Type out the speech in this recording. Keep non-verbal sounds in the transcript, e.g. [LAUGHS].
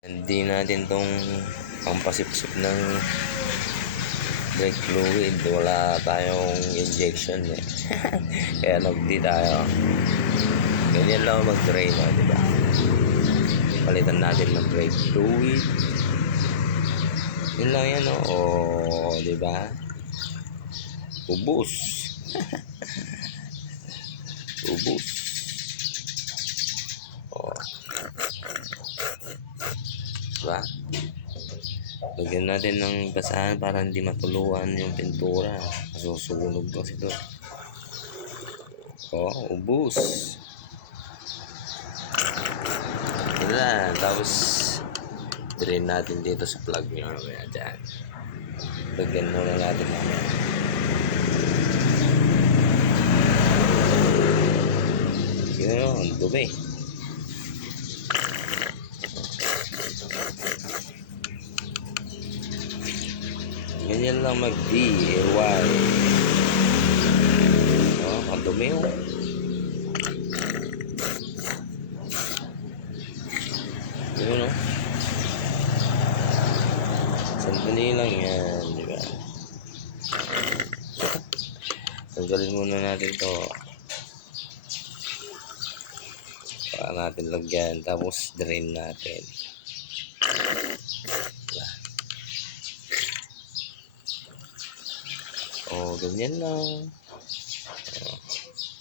Hindi natin tong pampasipsip ng brake fluid. Wala tayong injection eh. [LAUGHS] Kaya nagdi tayo. Ganyan lang mag-drain o, di ba? Palitan natin ng brake fluid. Yun lang yan o. O, di ba? Ubus. [LAUGHS] Ubus. O. Diba? Lagyan natin ng basahan para hindi matuluan yung pintura. Masusunog kasi doon. Oh, ubus. Lang. Tapos, drain natin dito sa plug nyo. Kaya dyan. Lagyan muna natin mamaya. Yun dumi. Ganyan lang mag-DIY. Oh, ang dumi oh. Yun oh. Sandali lang yan, di ba? Muna natin to. Para natin lagyan, tapos drain natin. Oh, ganyan lang. Oh.